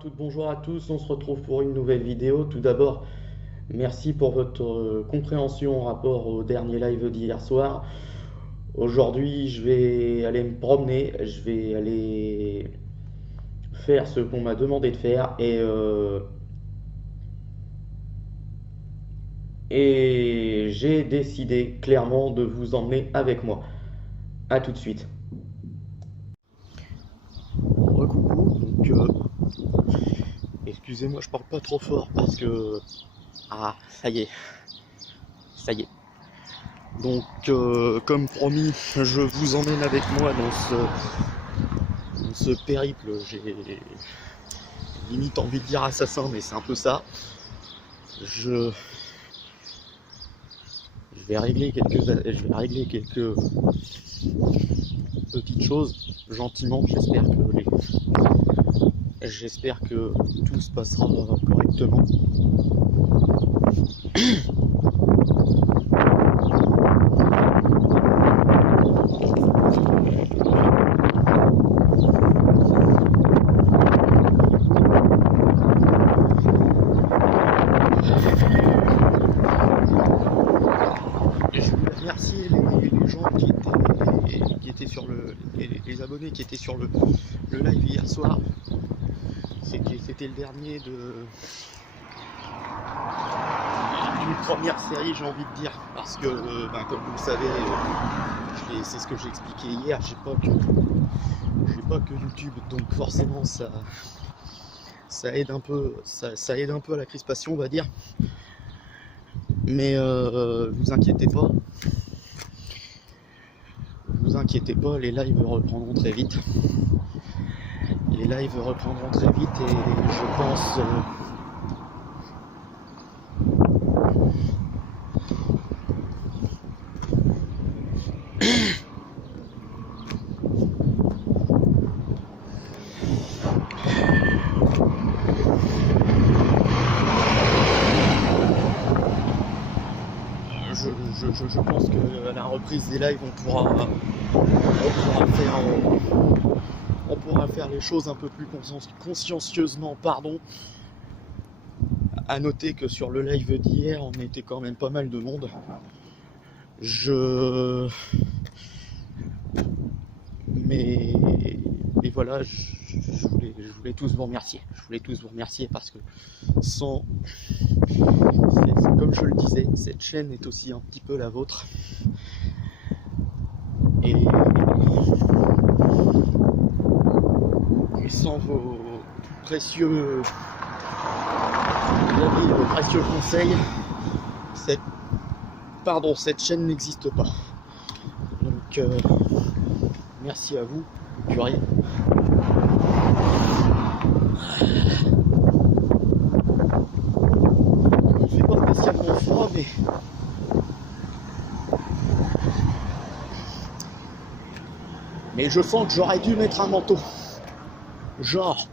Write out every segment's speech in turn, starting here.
toutes, bonjour à tous, on se retrouve pour une nouvelle vidéo. Tout d'abord, merci pour votre compréhension en rapport au dernier live d'hier soir. Aujourd'hui, je vais aller me promener, je vais aller faire ce qu'on m'a demandé de faire et j'ai décidé clairement de vous emmener avec moi. A tout de suite. Recoucou, excusez-moi, je parle pas trop fort parce que ça y est, ça y est. Donc, comme promis, je vous emmène avec moi dans ce périple. J'ai limite envie de dire assassin, mais c'est un peu ça. Je vais régler quelques petites choses gentiment. J'espère que tout se passera correctement. Je voulais remercier les gens qui étaient sur les abonnés qui étaient sur le live hier soir. C'était le dernier d'une première série, j'ai envie de dire, parce que comme vous le savez, c'est ce que j'ai expliqué hier, j'ai pas que YouTube, donc forcément ça aide un peu, ça aide un peu à la crispation, on va dire. Mais vous inquiétez pas, les lives reprendront très vite. Les lives reprendront très vite et je pense je pense qu'à la reprise des lives on pourra faire les choses un peu plus consciencieusement, pardon. À noter que sur le live d'hier, on était quand même pas mal de monde. Mais voilà, je voulais tous vous remercier. Je voulais tous vous remercier parce que sans... C'est comme je le disais, cette chaîne est aussi un petit peu la vôtre. Et sans vos précieux avis, vos précieux conseils, cette chaîne n'existe pas. Donc merci à vous, purée. Il fait pas spécialement froid, mais je sens que j'aurais dû mettre un manteau. Genre.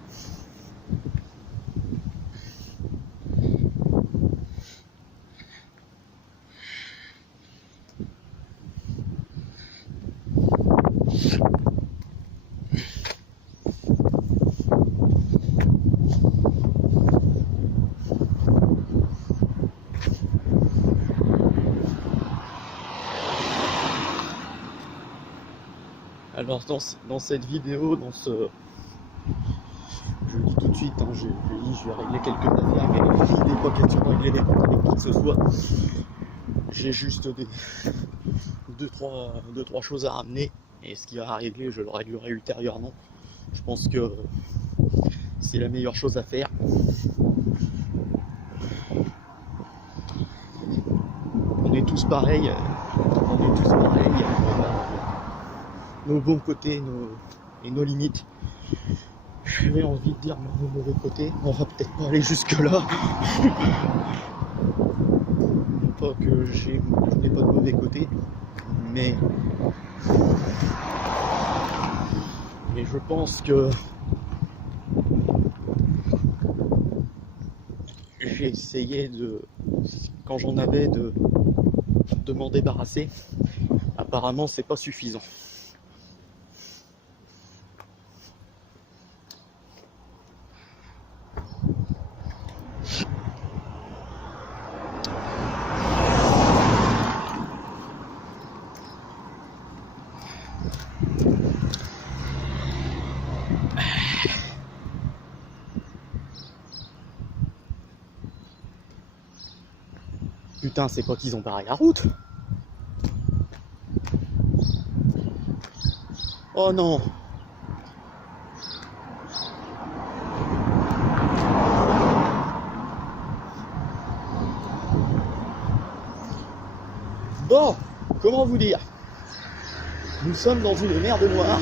Alors dans cette vidéo, je le dis tout de suite, je vais régler quelques affaires, mais il n'est pas question de régler les comptes avec qui que ce soit. J'ai juste deux, trois choses à ramener, et ce qui va régler, je le réglerai ultérieurement. Je pense que c'est la meilleure chose à faire. On est tous pareils, nos bons côtés et nos limites. J'avais envie de dire nos mauvais côtés, on va peut-être pas aller jusque là. Non pas que je n'ai pas de mauvais côtés, mais je pense que j'ai essayé quand j'en avais, de m'en débarrasser. Apparemment c'est pas suffisant. putain, c'est pas qu'ils ont barré la route. Oh non. Bon, comment vous dire? Nous sommes dans une merde noire.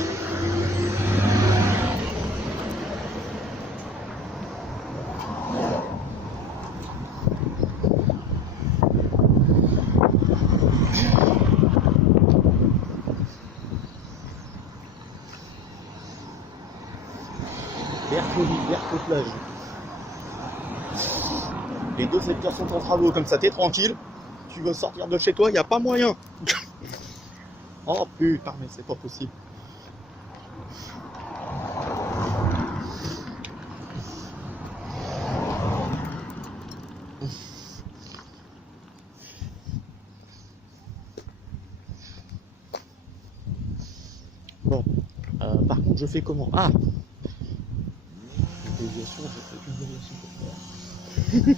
Plage. Les deux secteurs sont en travaux, comme ça t'es tranquille. Tu veux sortir de chez toi, y a pas moyen. Oh putain, mais c'est pas possible. Bon, par contre, je fais comment? Ah, déviation, je fais une déviation pour faire.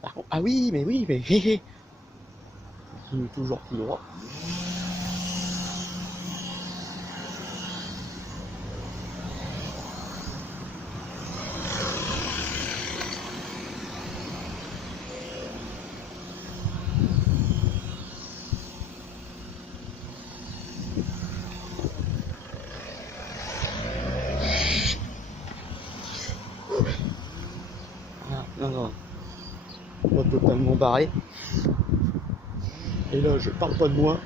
Par contre, ah oui, mais continue toujours tout droit. Non, pas totalement barré. Et là, je parle pas de moi.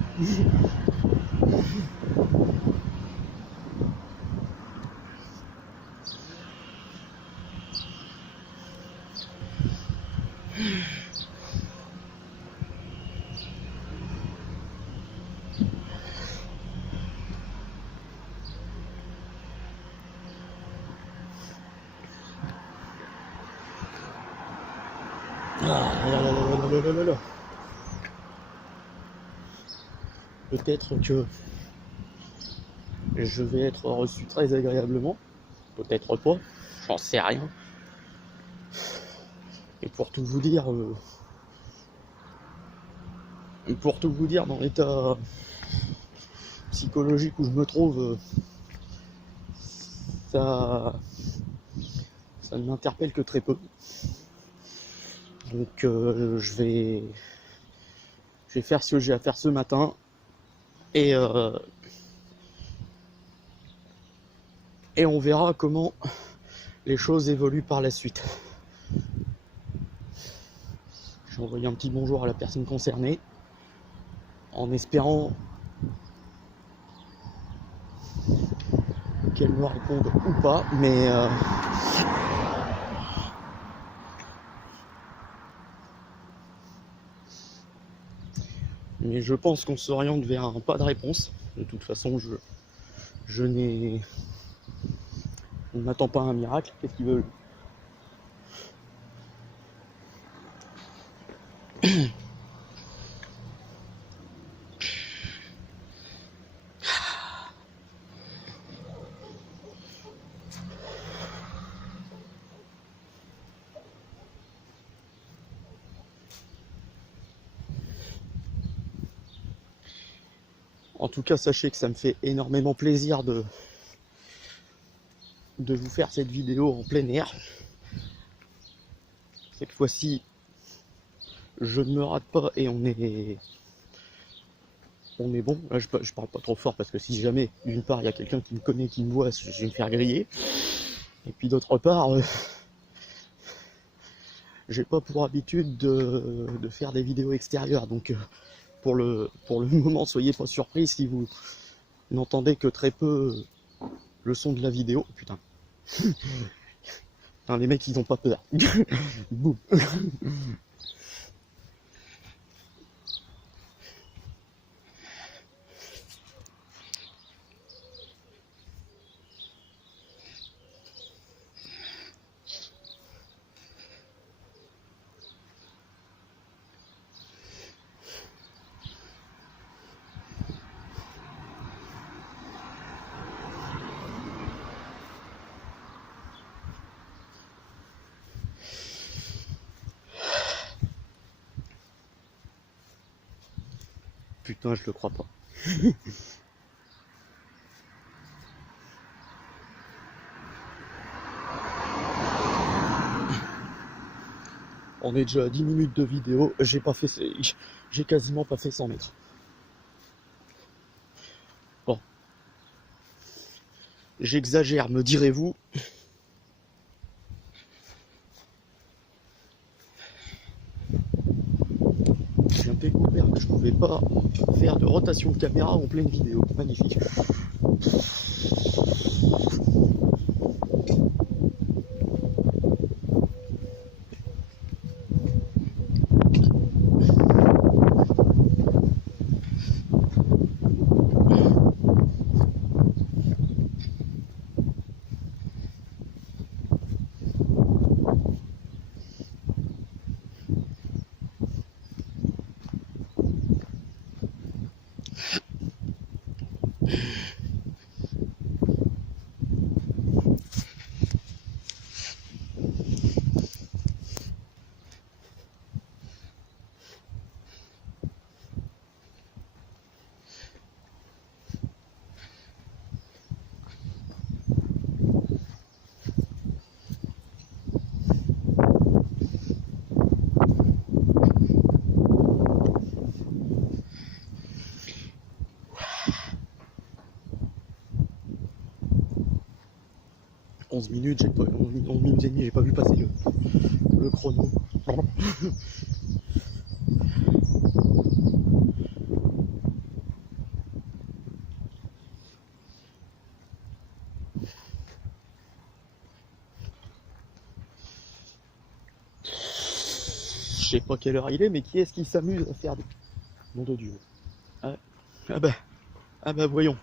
Là. Peut-être que je vais être reçu très agréablement, peut-être pas, j'en sais rien. Et pour tout vous dire, dans l'état psychologique où je me trouve, ça ne m'interpelle que très peu. Donc je vais faire ce que j'ai à faire ce matin et on verra comment les choses évoluent par la suite. J'ai envoyé un petit bonjour à la personne concernée en espérant qu'elle me réponde ou pas, mais je pense qu'on s'oriente vers un pas de réponse. De toute façon, on n'attend pas un miracle. Qu'est-ce qu'ils veulent? En tout cas, sachez que ça me fait énormément plaisir de vous faire cette vidéo en plein air. Cette fois-ci, je ne me rate pas et on est bon. Là, je parle pas trop fort parce que si jamais, d'une part, il y a quelqu'un qui me connaît, qui me voit, je vais me faire griller. Et puis d'autre part, j'ai pas pour habitude de faire des vidéos extérieures. Donc pour le moment, soyez pas surpris si vous n'entendez que très peu le son de la vidéo. Putain. Enfin, les mecs, ils ont pas peur. Boum. putain, je le crois pas. On est déjà à 10 minutes de vidéo, j'ai quasiment pas fait 100 mètres. Bon. J'exagère, me direz-vous. Je viens de découvrir que je pouvais pas faire de rotation de caméra en pleine vidéo. Magnifique. Onze minutes, 11 minutes et demie, j'ai pas vu passer le chrono. Je sais pas quelle heure il est, mais qui est-ce qui s'amuse à faire des... Nom de Dieu. Ah bah voyons.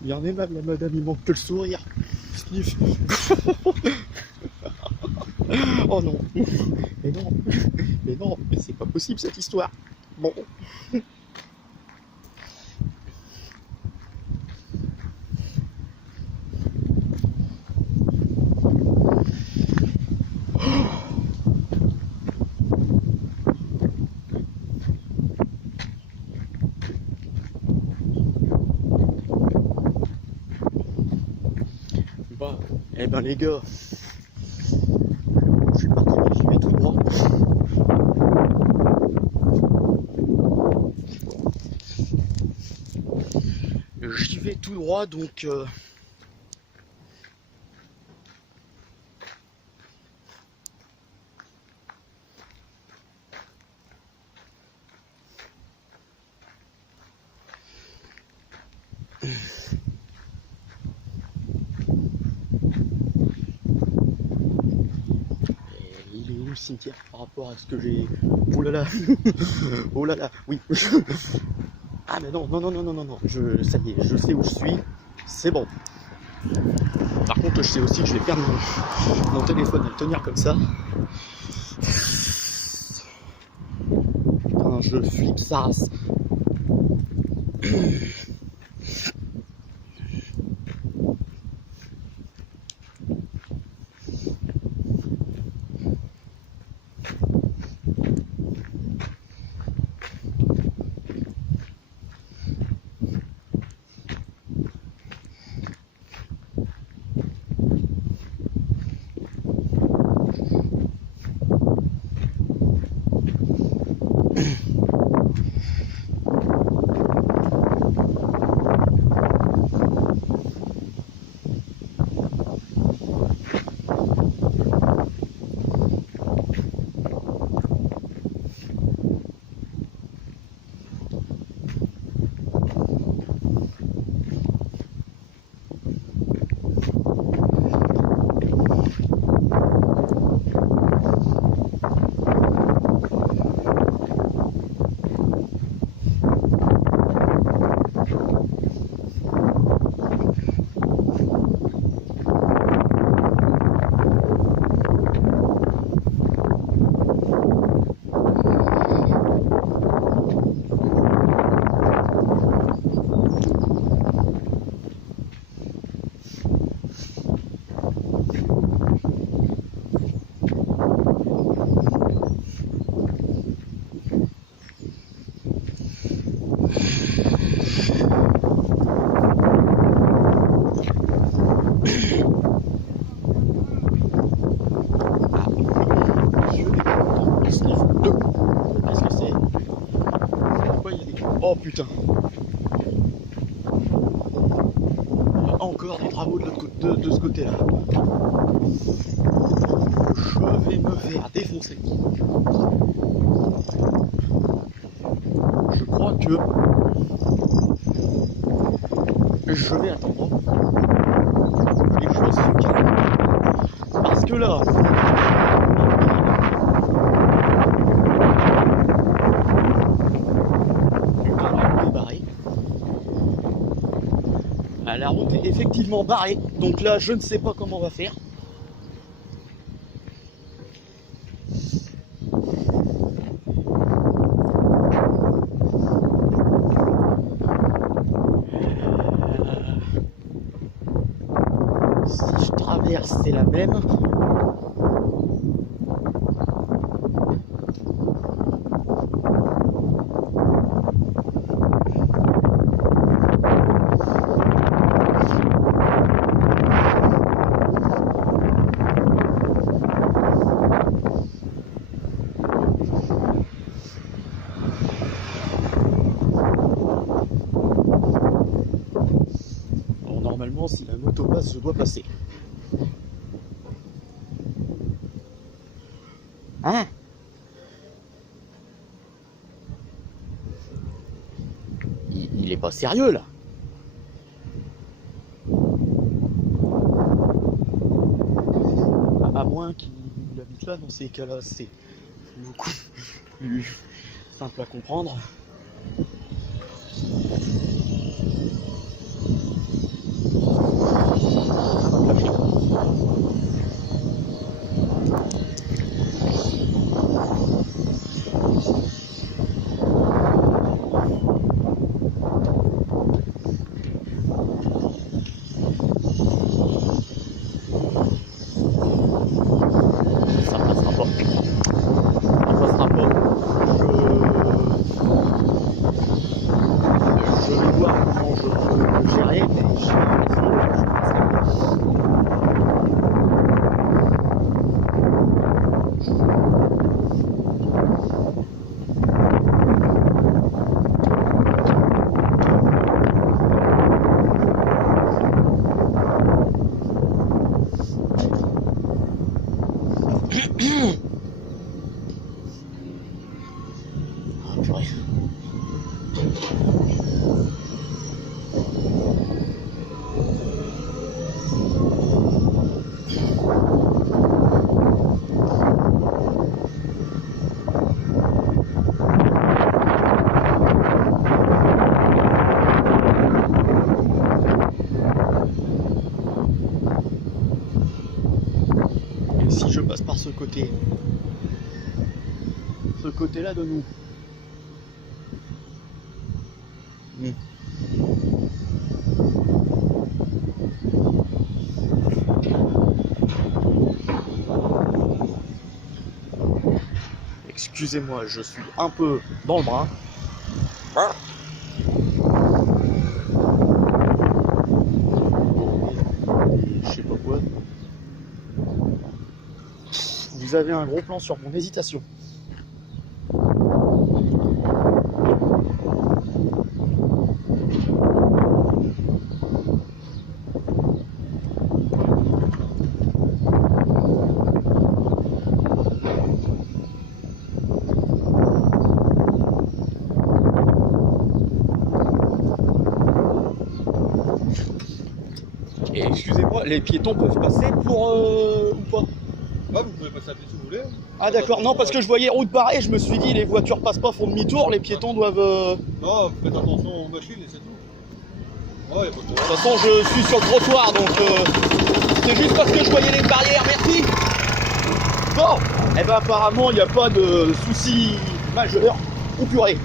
Bien aimable la madame, il manque que le sourire. Sniff. Oh non. Mais non. Mais c'est pas possible cette histoire. Bon. Bah, eh ben les gars, je suis parti, j'y vais tout droit. J'y vais tout droit, donc il est où le cimetière par rapport à ce que j'ai... Oh là là. Oh là là, oui. Ah mais non, ça y est, je sais où je suis, c'est bon. Par contre, je sais aussi que je vais perdre mon téléphone à le tenir comme ça. Putain, je flippe sa race. Oh putain. Encore des travaux de ce côté-là. Je vais me faire défoncer. Je crois que je vais attendre que les choses se calment. Parce que là, la route est effectivement barrée, donc là je ne sais pas comment on va faire. Si je traverse, c'est la même. Normalement, si la moto passe, je dois passer. Hein? Il est pas sérieux là. À moins qu'il habite là, dans ces cas-là, c'est beaucoup plus simple à comprendre. Si je passe par ce côté-là de nous. Excusez-moi, je suis un peu dans le bras. Je sais pas quoi. Vous avez un gros plan sur mon hésitation. Et excusez-moi, les piétons peuvent passer pour ou pas? Ah, vous pouvez passer à pied si vous voulez. Ah d'accord, non parce que je voyais route barrée, je me suis dit les voitures passent pas, font demi-tour, les piétons doivent... Non, faites attention aux machines et c'est tout. Oh, y a pas de De toute façon je suis sur le trottoir donc c'est juste parce que je voyais les barrières, merci. Bon, et ben apparemment il n'y a pas de soucis majeurs. Ou purée.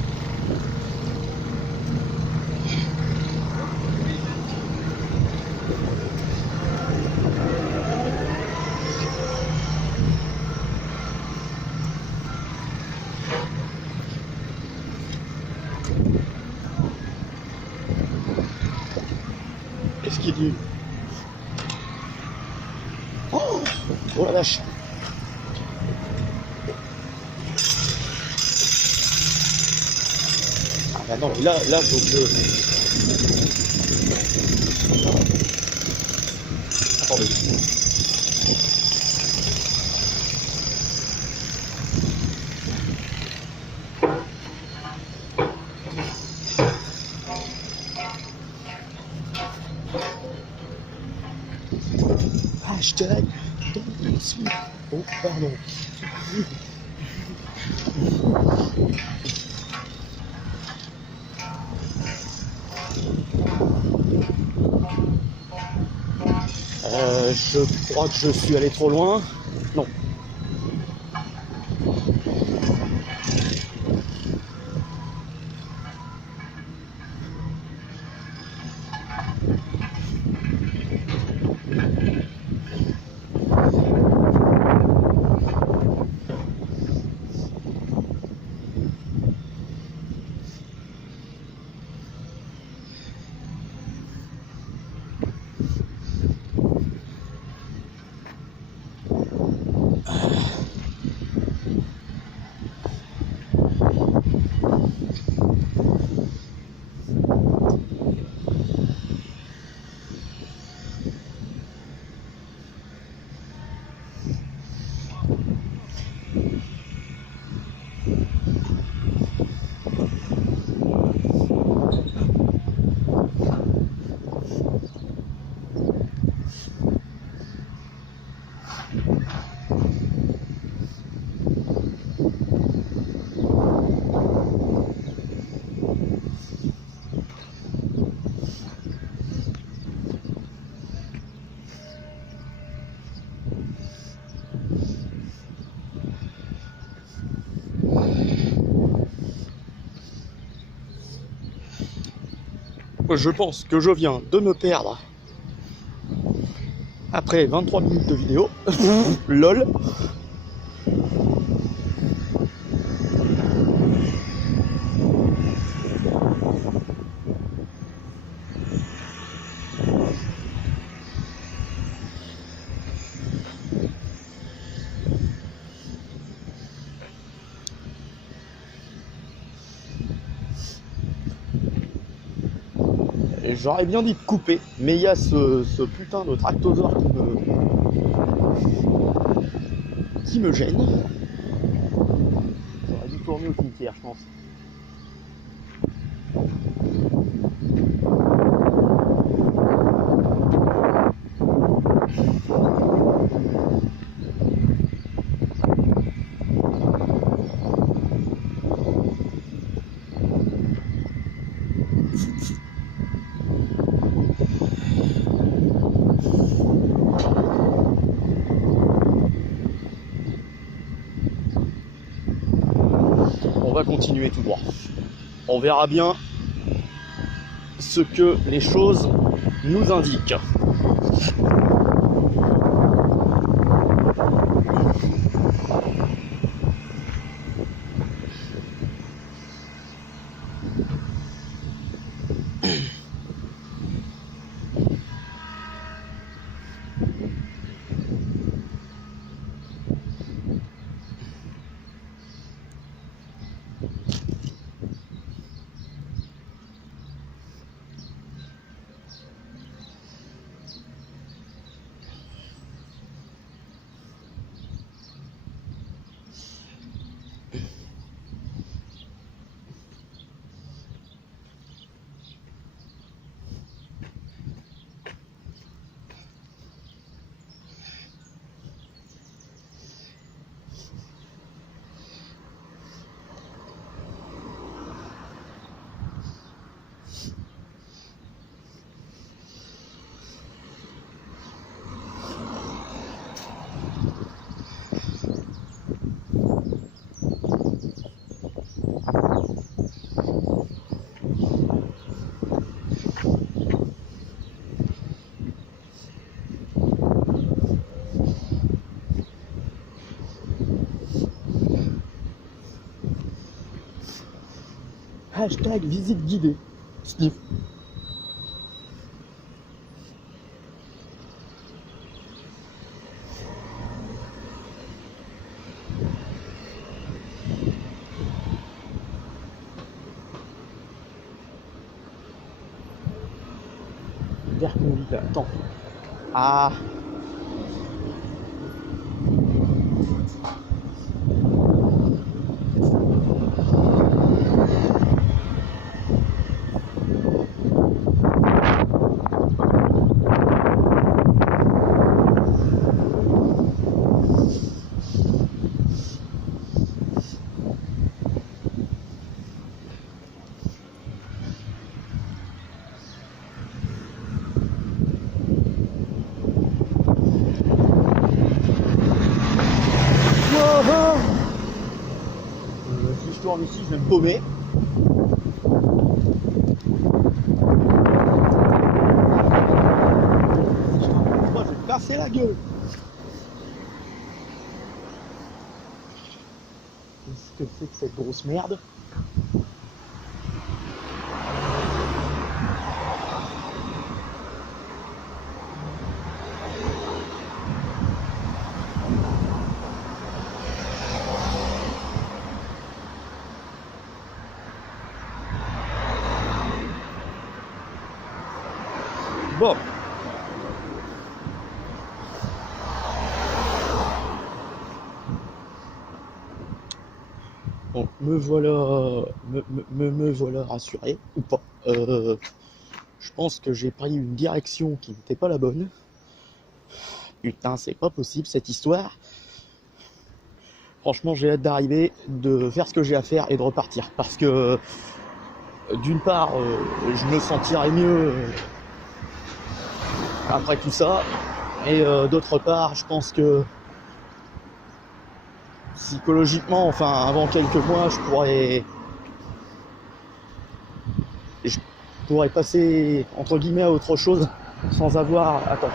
Qu'est-ce qu'il dit? Oh la vache. Ah bah Non, là, faut que je... Attendez. Hashtag... Oh, pardon. Je crois que je suis allé trop loin. Non. Je pense que je viens de me perdre après 23 minutes de vidéo. LOL. J'aurais bien dit de couper, mais il y a ce putain de tractosaure qui me gêne. J'aurais dû tourner au cimetière, je pense. On va continuer tout droit. On verra bien ce que les choses nous indiquent. Hashtag visite guidée. Sniff. d'air conduit là. Attends. Ah. Si je tourne ici, je vais me paumer. Je vais me casser la gueule. Qu'est-ce que c'est que cette grosse merde? Bon. Bon, me voilà rassuré, ou pas. Je pense que j'ai pris une direction qui n'était pas la bonne. Putain, c'est pas possible cette histoire. Franchement, j'ai hâte d'arriver, de faire ce que j'ai à faire et de repartir. Parce que, d'une part, je me sentirais mieux après tout ça. Et d'autre part, je pense que psychologiquement, enfin avant quelques mois, je pourrais passer entre guillemets à autre chose sans avoir... Attends.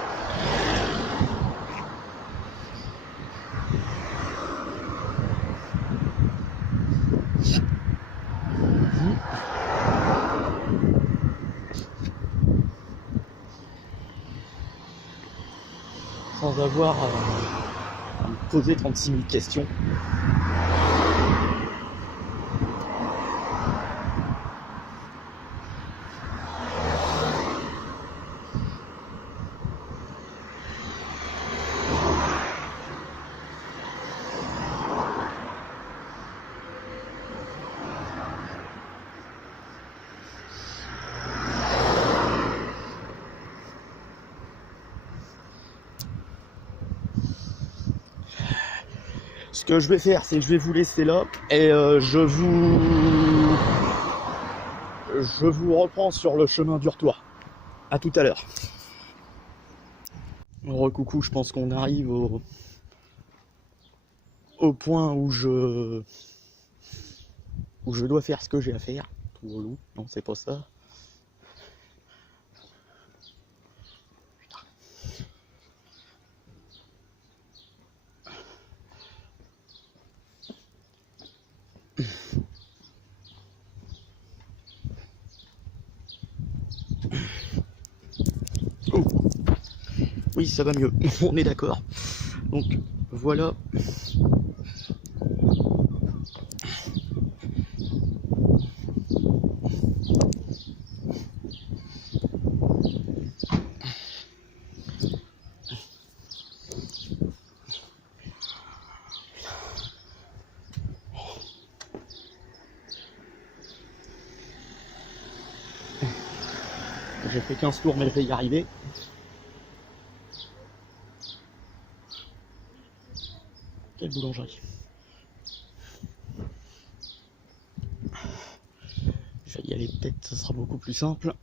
Sans avoir à me poser 36 000 questions. Ce que je vais faire, c'est que je vais vous laisser là et je vous reprends sur le chemin du retour. À tout à l'heure. Recoucou, je pense qu'on arrive au point où je dois faire ce que j'ai à faire. Tout relou. Non, c'est pas ça. Oh. Oui, ça va mieux, on est d'accord. Donc voilà. J'ai fait 15 tours, mais je vais y arriver. Quelle boulangerie. Je vais y aller, peut-être ce sera beaucoup plus simple.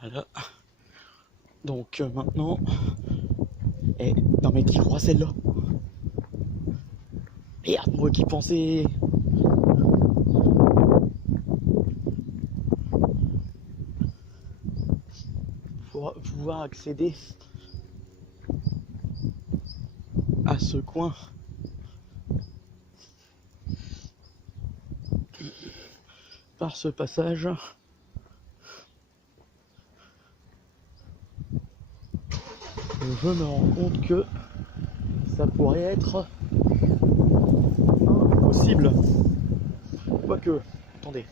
Voilà. Donc maintenant, non mais qui croit celle-là? Merde, moi qui pensais... Pour pouvoir accéder à ce coin. Par ce passage. Je me rends compte que ça pourrait être impossible. Quoique, attendez.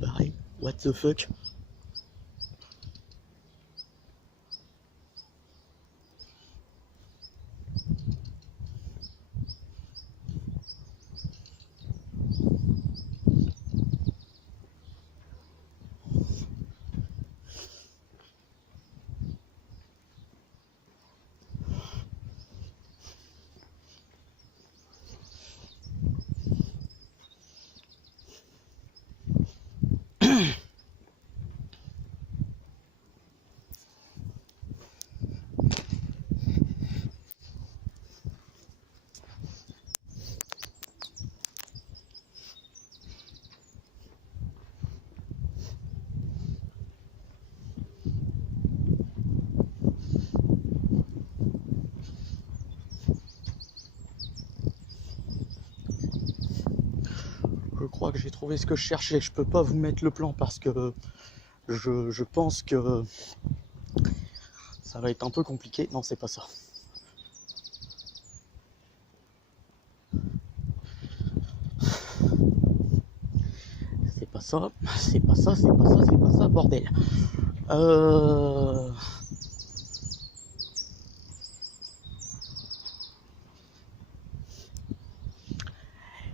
Pareil, what the fuck? Je crois que j'ai trouvé ce que je cherchais. Je peux pas vous mettre le plan parce que je pense que ça va être un peu compliqué. Non, c'est pas ça. C'est pas ça, c'est pas ça, c'est pas ça, c'est pas ça, bordel.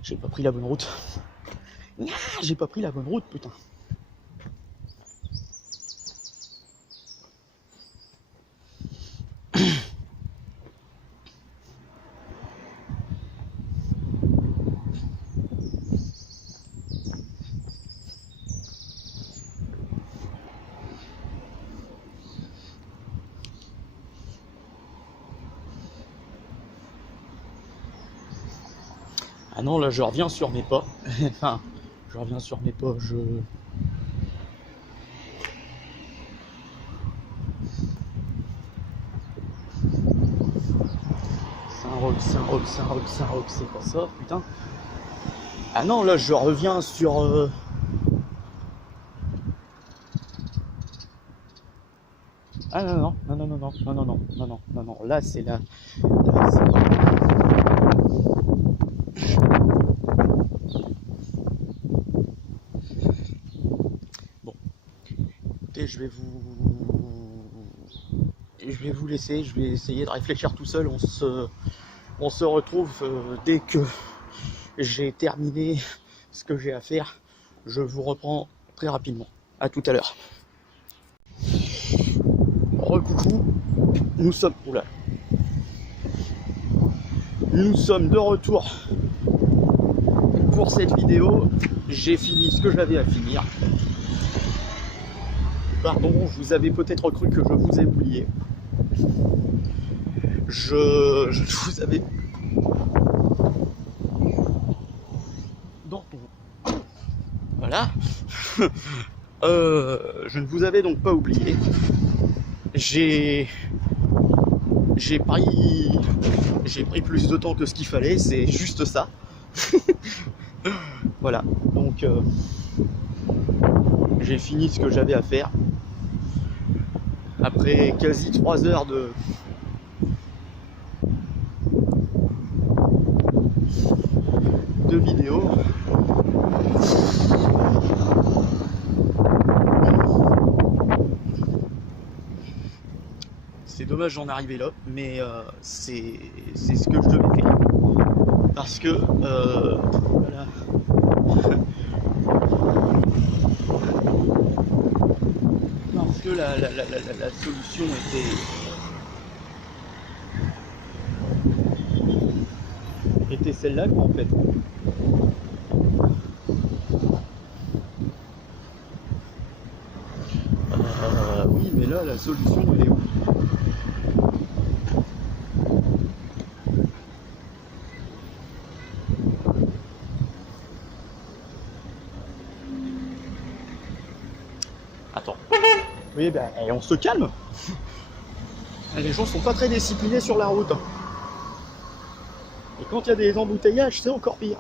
J'ai pas pris la bonne route. J'ai pas pris la bonne route, putain. Ah non, là je reviens sur mes pas. Enfin, je reviens sur mes pas, C'est un rock, c'est un rock, c'est un rock, c'est un rock, c'est pas ça, putain. Ah non, là je reviens sur... Ah non, non, non, non, non, non, non, non, non, non, non, non, là c'est là. Là c'est pas... Bon, écoutez, je vais vous laisser, je vais essayer de réfléchir tout seul. On se retrouve dès que j'ai terminé ce que j'ai à faire. Je vous reprends très rapidement. À tout à l'heure. Recoucou, nous sommes... Oula. Nous sommes de retour pour cette vidéo. J'ai fini ce que j'avais à finir. Pardon, vous avez peut-être cru que je vous ai oublié. Je vous avais... Donc, voilà. Je ne vous avais donc pas oublié. J'ai pris plus de temps que ce qu'il fallait, c'est juste ça. Voilà, donc j'ai fini ce que j'avais à faire. Après quasi 3 heures dommage j'en arrivé là, mais c'est ce que je devais faire. Parce que voilà. Parce que la solution était celle-là quoi en fait. Oui mais là la solution elle est où? Attends. Oui ben on se calme. Les gens sont pas très disciplinés sur la route. Et quand il y a des embouteillages, c'est encore pire.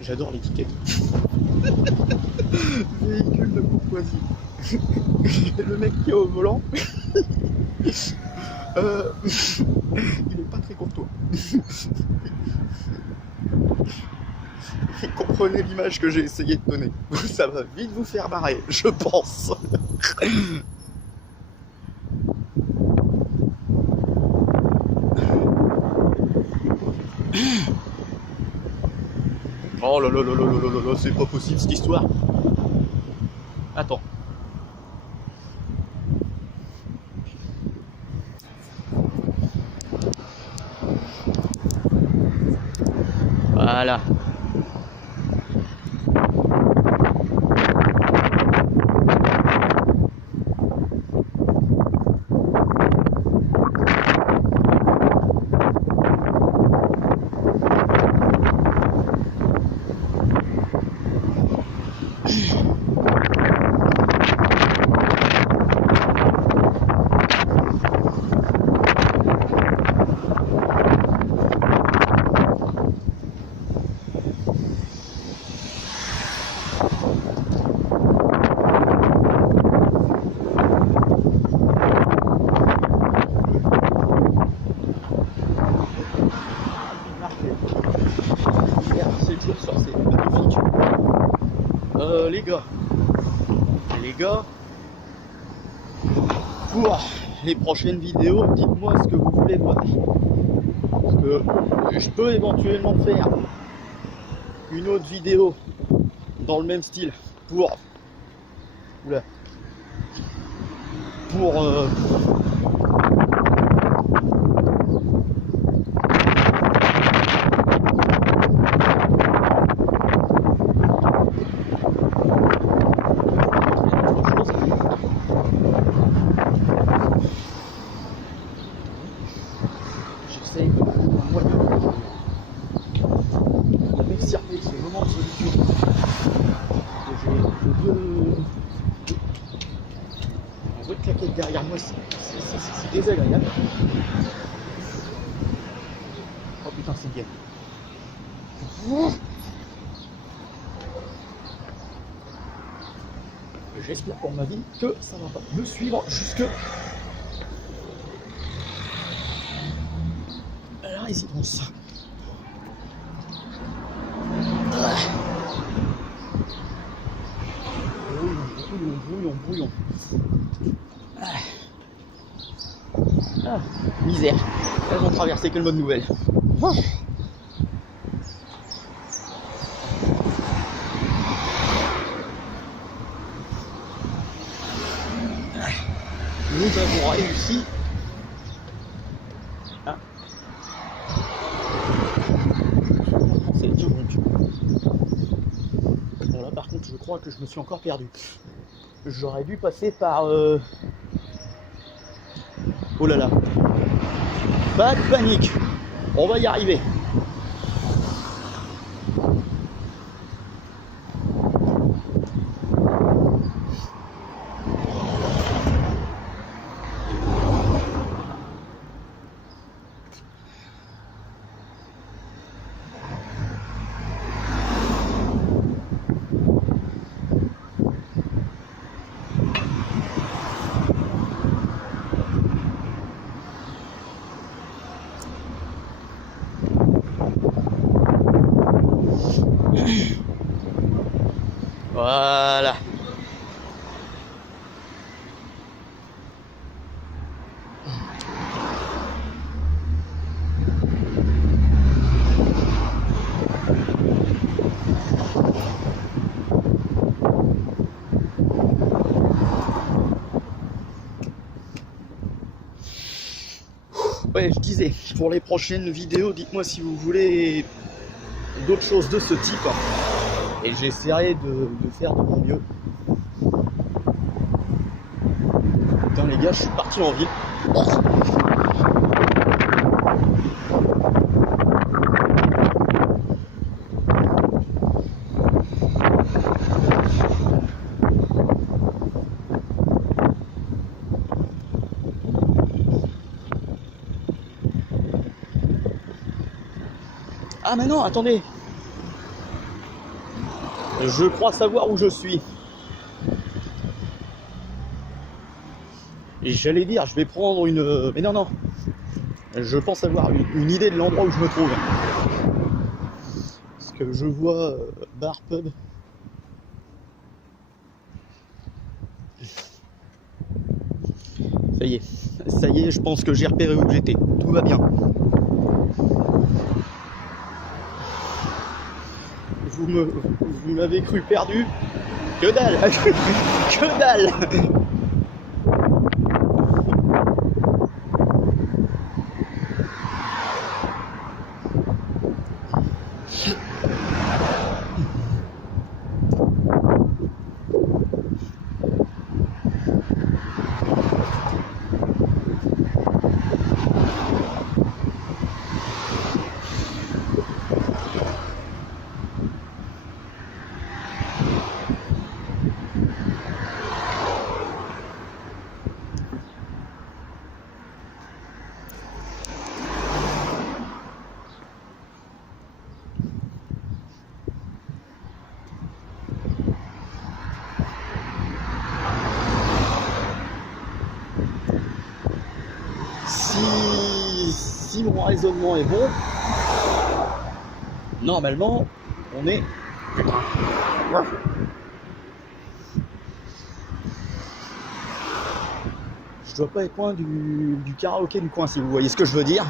J'adore l'étiquette. Véhicule de courtoisie. Le mec qui est au volant, il est pas très courtois. Comprenez l'image que j'ai essayé de donner. Ça va vite vous faire marrer, je pense. Oh là là là là là là là, c'est pas possible cette histoire. Attends. Voilà. Les gars, pour les prochaines vidéos, dites-moi ce que vous voulez voir. Parce que je peux éventuellement faire une autre vidéo dans le même style pour j'essaye de trouver un moyen de m'extirper de ce moment de solitude que j'ai un bruit de claquette derrière moi, c'est désagréable. Oh putain c'est bien. J'espère pour ma vie que ça va pas me suivre jusque la résidence. Brouillon. Misère. Elles vont traverser que le mode nouvelle. Nous avons réussi à c'est dur donc. Bon là par contre je crois que je me suis encore perdu. J'aurais dû passer par oh là là. Pas de panique. On va y arriver. Voilà. Ouais, je disais, pour les prochaines vidéos, dites-moi si vous voulez d'autres choses de ce type. Et j'essaierai de faire de mon mieux. Putain les gars, je suis parti en ville. Ah mais non, attendez. Je crois savoir où je suis. Et j'allais dire, je vais prendre une... Mais non, non. Je pense avoir une idée de l'endroit où je me trouve. Parce que je vois bar, pub. Ça y est, je pense que j'ai repéré où j'étais. Tout va bien. Vous m'avez cru perdu. Que dalle. Que dalle. Si mon raisonnement est bon, normalement, on est... Je dois pas être loin du karaoké du coin, si vous voyez ce que je veux dire.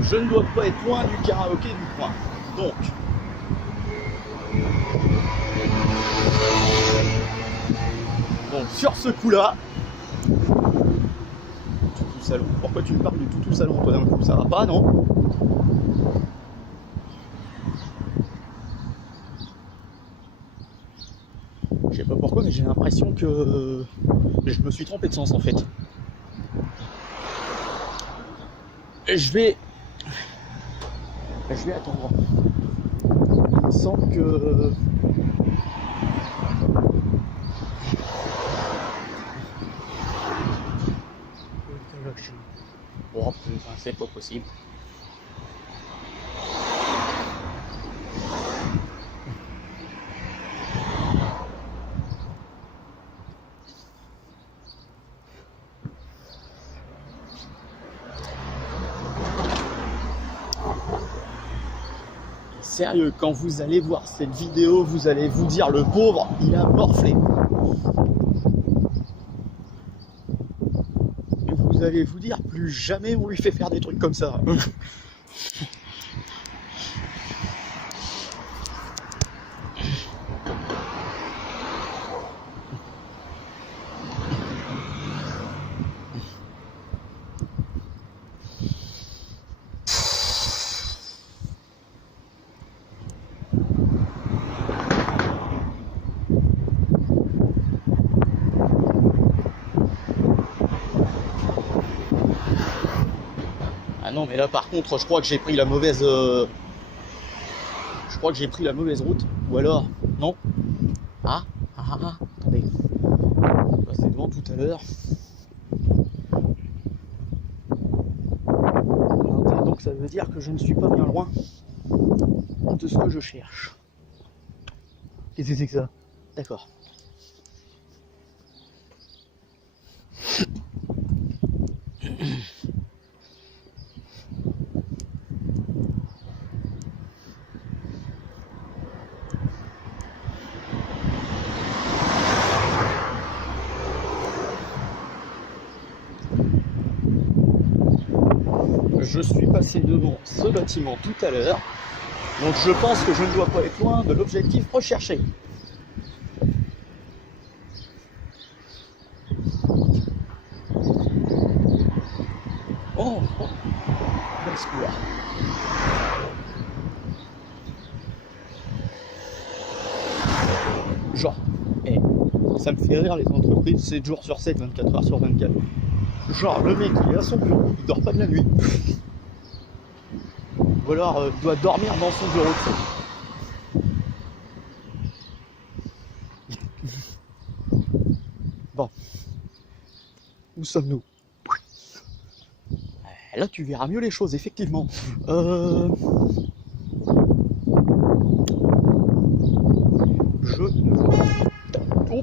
Je ne dois pas être loin du karaoké du coin. Donc, sur ce coup-là, toutou salon. Pourquoi tu me parles de toutou salon, toi, d'un coup? Ça va pas, non? Je sais pas pourquoi, mais j'ai l'impression que je me suis trompé de sens, en fait. Je vais attendre. Il me semble que... Bon, c'est pas possible. Sérieux, quand vous allez voir cette vidéo, vous allez vous dire, le pauvre, il a morflé. Et vous allez vous dire, plus jamais on lui fait faire des trucs comme ça. Non mais là par contre je crois que j'ai pris la mauvaise route, ou alors non. Attendez, je passais devant tout à l'heure, donc ça veut dire que je ne suis pas bien loin. de ce que je cherche. Qu'est-ce que c'est que ça? D'accord. Je suis passé devant ce bâtiment tout à l'heure, donc je pense que je ne dois pas être loin de l'objectif recherché. Oh, basse couleur. Genre, ça me fait rire les entreprises, 7 jours sur 7, 24 heures sur 24. Genre, le mec, il est à son bureau, il dort pas de la nuit. Ou alors, il doit dormir dans son bureau. Bon. Où sommes-nous? Là, tu verras mieux les choses, effectivement. Oh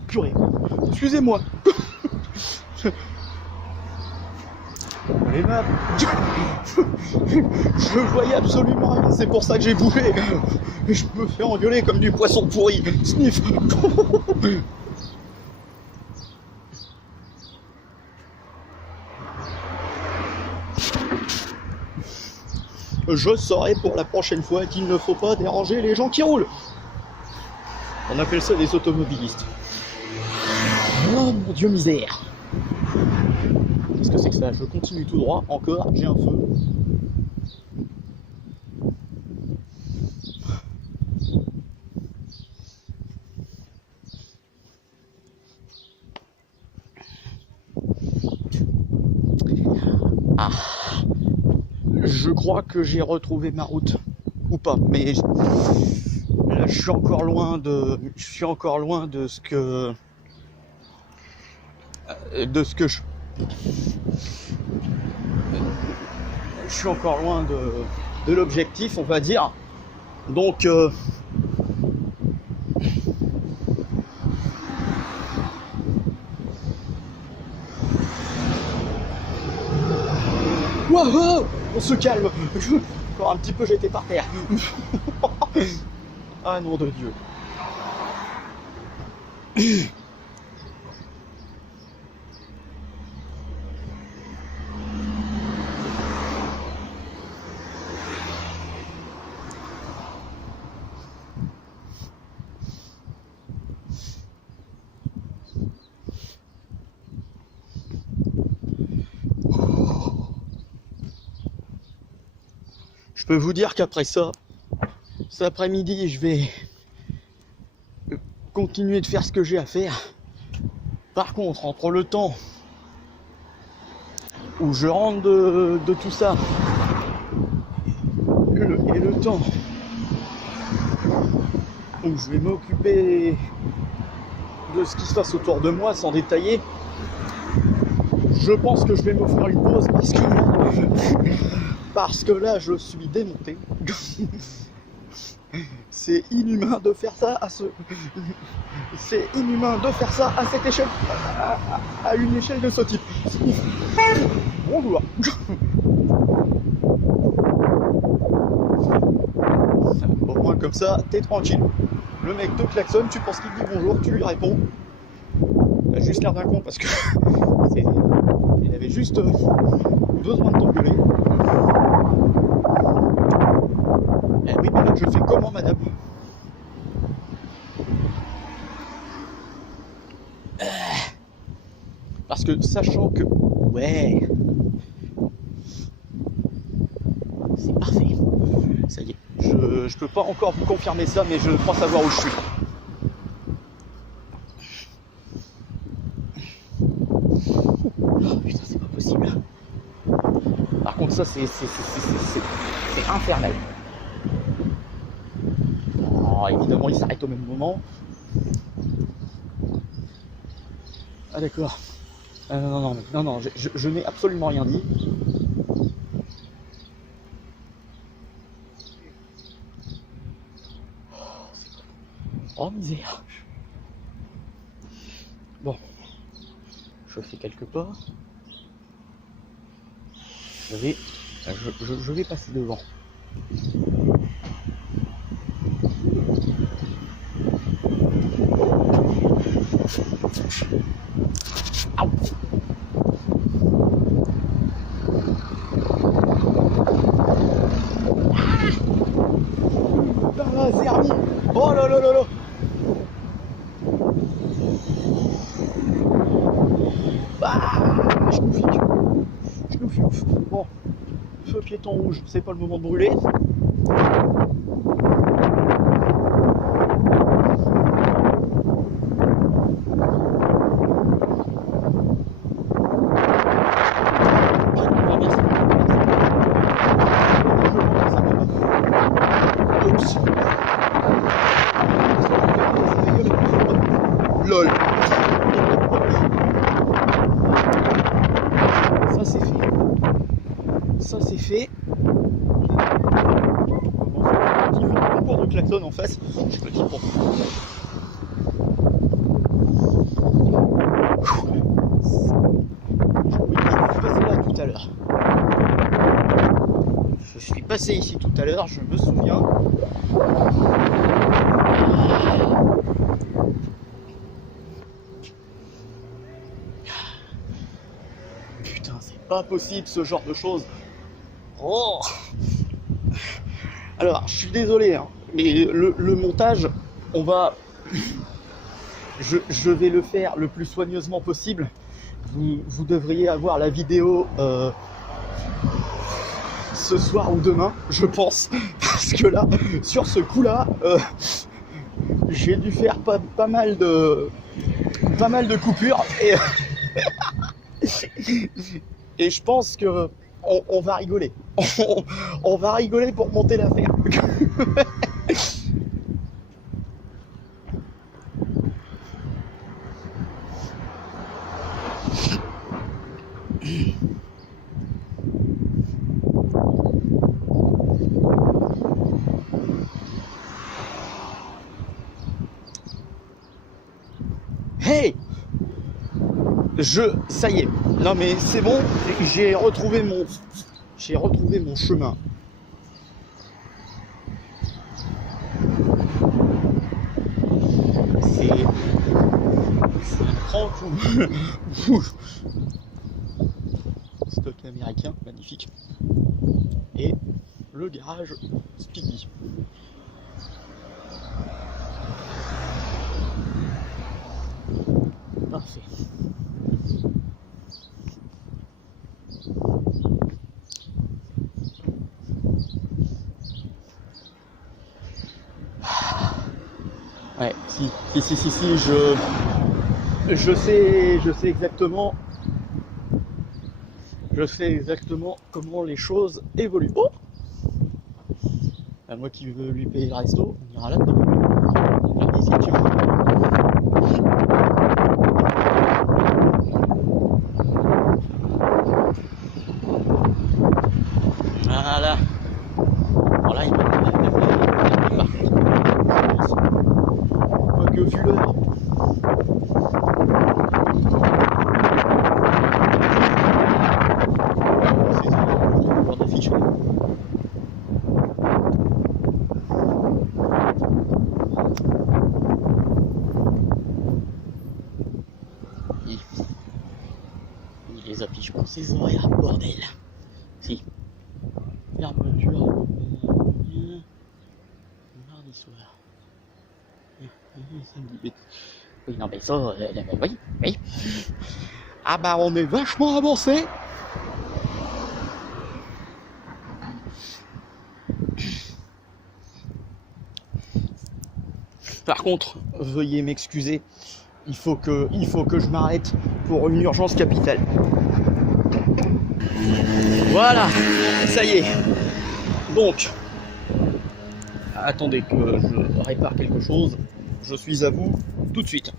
purée. Excusez-moi. Les maps. Je voyais absolument rien, c'est pour ça que j'ai bougé. Je me fais engueuler comme du poisson pourri. Sniff. Je saurai pour la prochaine fois qu'il ne faut pas déranger les gens qui roulent. On appelle ça des automobilistes. Oh mon Dieu, misère. Qu'est-ce que c'est que ça? Je continue tout droit, encore, j'ai un feu. Ah. Je crois que j'ai retrouvé ma route. Ou pas, mais là je suis encore loin de. Je suis encore loin de ce que. De ce que je. Je suis encore loin de l'objectif, on va dire. Donc wow, on se calme. Encore un petit peu, j'étais par terre. Ah nom de Dieu. Je peux vous dire qu'après ça, cet après-midi, je vais continuer de faire ce que j'ai à faire. Par contre, entre le temps où je rentre de tout ça et le temps où je vais m'occuper de ce qui se passe autour de moi sans détailler, je pense que je vais me faire une pause parce que là je suis démonté. C'est inhumain de faire ça à c'est inhumain de faire ça à cette échelle, à une échelle de ce type. Bonjour. Au moins comme ça, t'es tranquille. Le mec te klaxonne, tu penses qu'il dit bonjour, tu lui réponds. T'as juste l'air d'un con parce que il avait juste besoin de t'engueuler. Eh oui, mais là je fais comment, madame? Parce que sachant que... Ouais. C'est parfait. Ça y est. Je peux pas encore vous confirmer ça, mais je crois savoir où je suis. Oh putain, c'est pas possible. Par contre, ça, c'est infernal. Oh, évidemment, il s'arrête au même moment. Ah d'accord. Non, je n'ai absolument rien dit. Oh misère. Bon, je fais quelques pas. Je vais passer devant. Aouh. Ah, Zermi. Oh là là là là. Ah, je nous fiche. Bon, feu piéton rouge, c'est pas le moment de brûler. LOL. Ça c'est fait. Ça c'est fait. Il fait un concours de klaxon en face. Je sais pas qui pour. Je suis passé ici tout à l'heure, je me souviens. Putain, c'est pas possible ce genre de choses. Oh. Alors, je suis désolé, hein, mais le montage, on va... Je vais le faire le plus soigneusement possible. Vous devriez avoir la vidéo ce soir ou demain, je pense. Parce que là, sur ce coup-là, j'ai dû faire pas mal de coupures. Et je pense que on va rigoler. On va rigoler pour monter l'affaire. Hey! Ça y est. Non mais c'est bon, j'ai retrouvé mon chemin. C'est un grand coup. Stock américain, magnifique. Et le garage Speedy. Parfait. Ouais, si, je sais exactement. Je sais exactement comment les choses évoluent. Oh! À moi qui veux lui payer le resto, on ira là-dedans. Ici, tu vois. Voilà. Bon là, il va quoique vu l'heure. Il les affiche pour ses horaires, bordel. Si. Fermeture. Mardi soir. Samedi. Oui, non, mais ça, oui. Ah bah, on est vachement avancé. Par contre, veuillez m'excuser. Il faut que je m'arrête pour une urgence capitale. Voilà, ça y est. Donc, attendez que je répare quelque chose. Je suis à vous tout de suite.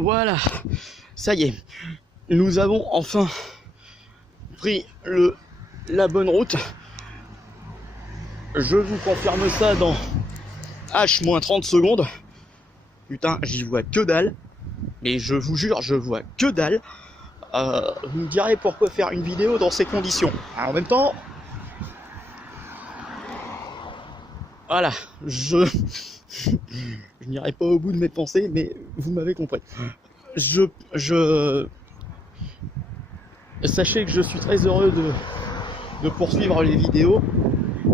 Voilà, ça y est, nous avons enfin pris la bonne route. Je vous confirme ça dans H-30 secondes. Putain, j'y vois que dalle. Mais je vous jure, je vois que dalle. Vous me direz pourquoi faire une vidéo dans ces conditions. Alors, en même temps, voilà, je n'irai pas au bout de mes pensées, mais vous m'avez compris. Sachez que je suis très heureux de poursuivre les vidéos,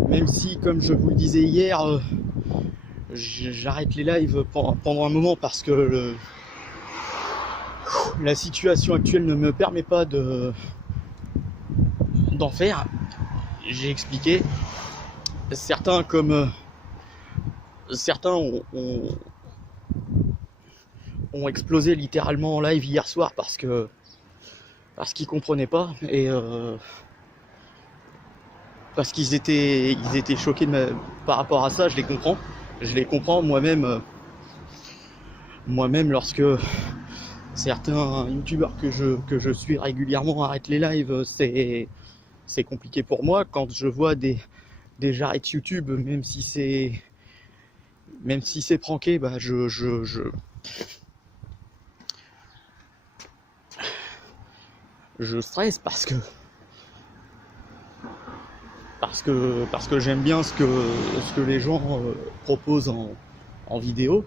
même si, comme je vous le disais hier, j'arrête les lives pendant un moment parce que la situation actuelle ne me permet pas d'en faire. J'ai expliqué. Certains ont explosé littéralement en live hier soir parce qu'ils comprenaient pas et parce qu'ils étaient choqués par rapport à ça. Je les comprends moi-même lorsque certains youtubeurs que je suis régulièrement arrêtent les lives, c'est compliqué pour moi quand je vois des j'arrête YouTube, même si c'est pranké, bah je stresse parce que j'aime bien ce que les gens proposent en vidéo.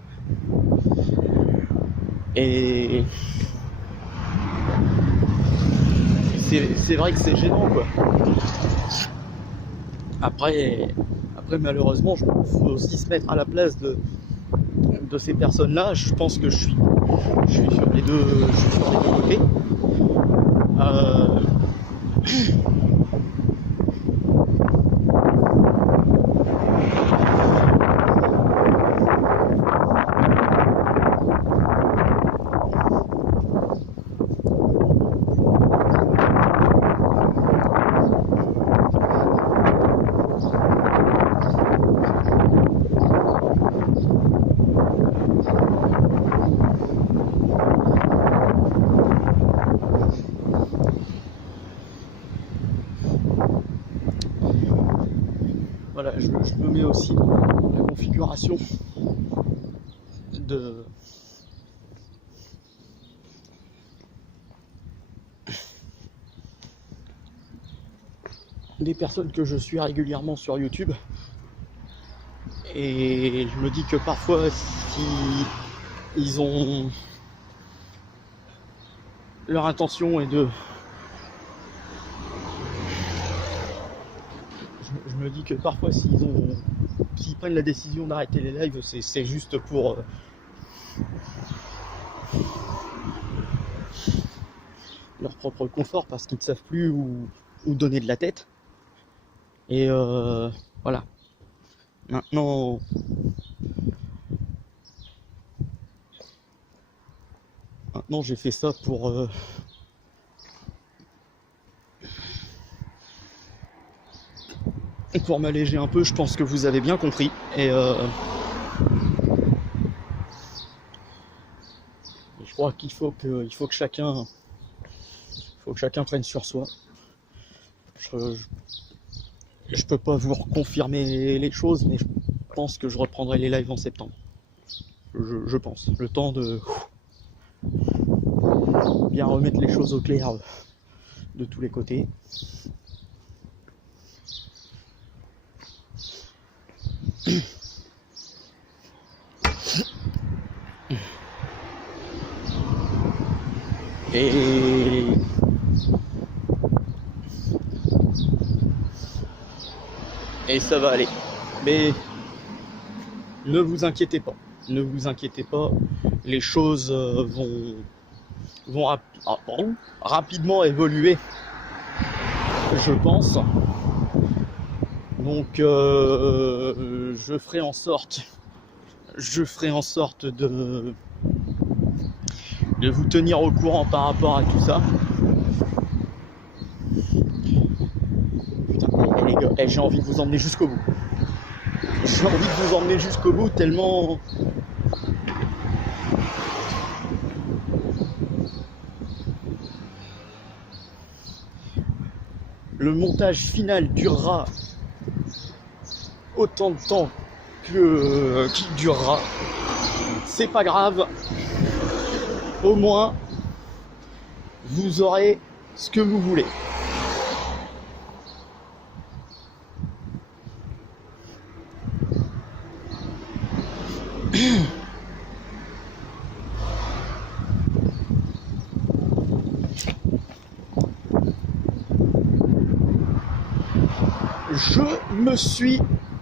Et c'est vrai que c'est gênant, quoi. Après malheureusement, il faut aussi se mettre à la place de ces personnes-là. Je pense que je suis sur les deux côtés. Voilà, je me mets aussi dans la configuration des personnes que je suis régulièrement sur YouTube, et je me dis que parfois si ils ont leur intention est de je me dis que parfois s'ils prennent la décision d'arrêter les lives, c'est juste pour leur propre confort, parce qu'ils ne savent plus où donner de la tête. Et voilà. Maintenant j'ai fait ça pour m'alléger un peu. Je pense que vous avez bien compris. Et je crois qu'il faut que chacun prenne sur soi. Je peux pas vous reconfirmer les choses, mais je pense que je reprendrai les lives en septembre. Je pense. Le temps de bien remettre les choses au clair de tous les côtés. Et ça va aller. Mais ne vous inquiétez pas. Les choses vont rapidement évoluer, je pense. Donc je ferai en sorte de vous tenir au courant par rapport à tout ça. Putain, les gars, j'ai envie de vous emmener jusqu'au bout. Tellement le montage final durera autant de temps qu'il durera. C'est pas grave. Au moins, vous aurez ce que vous voulez.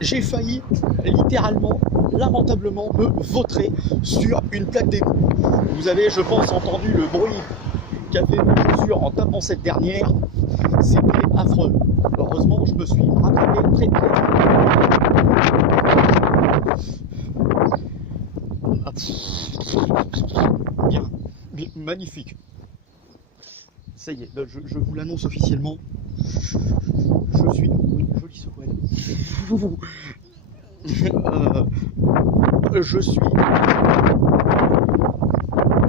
J'ai failli littéralement, lamentablement me vautrer sur une plaque d'égout. Vous avez, je pense, entendu le bruit qu'a fait ma chaussure en tapant cette dernière. C'était affreux. Heureusement, je me suis rattrapé très bien, magnifique. Ça y est, je vous l'annonce officiellement. Je suis une jolie secouade. Je suis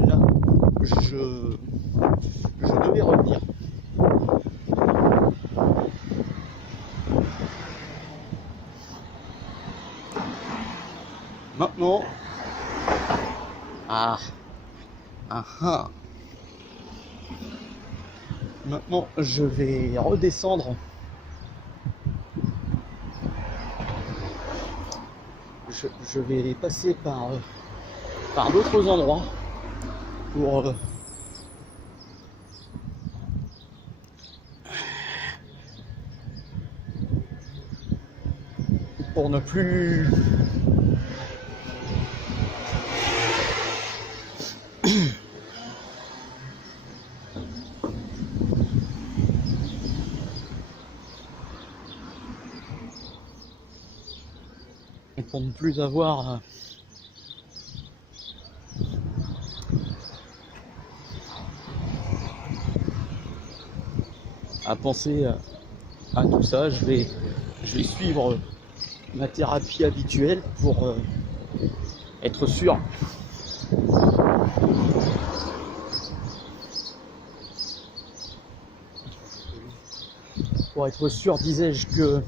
là. Je devais revenir. Maintenant. Maintenant, je vais redescendre. Je vais passer par d'autres endroits pour ne plus avoir à penser à tout ça. Je vais suivre ma thérapie habituelle pour être sûr disais-je, que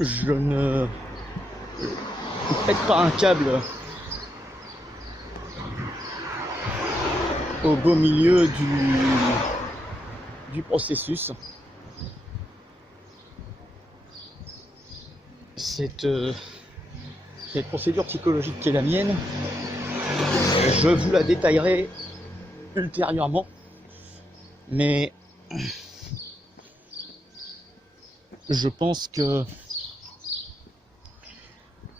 je ne pète pas un câble au beau milieu du processus. Cette procédure psychologique qui est la mienne, je vous la détaillerai ultérieurement, mais je pense que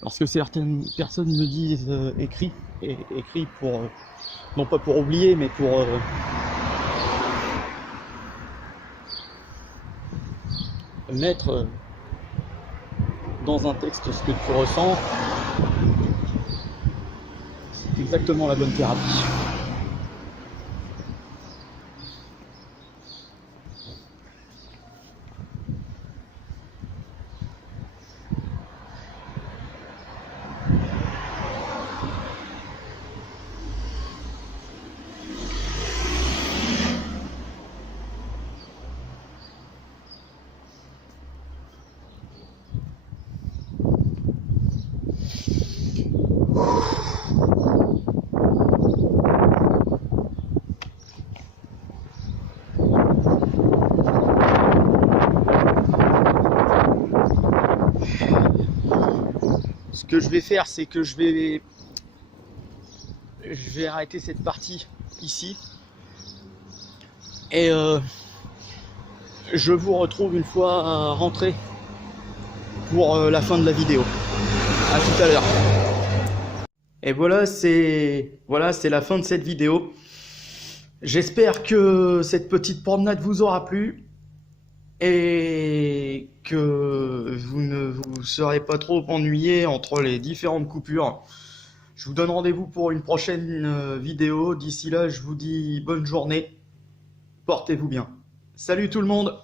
lorsque certaines personnes me disent écrit pour non pas pour oublier, mais pour mettre dans un texte ce que tu ressens, c'est exactement la bonne thérapie. Ce que je vais faire, c'est que je vais arrêter cette partie ici et je vous retrouve une fois rentré pour la fin de la vidéo. À tout à l'heure. Et voilà, c'est la fin de cette vidéo. J'espère que cette petite promenade vous aura plu et que vous ne vous serez pas trop ennuyé entre les différentes coupures. Je vous donne rendez-vous pour une prochaine vidéo. D'ici là, je vous dis bonne journée. Portez-vous bien. Salut tout le monde!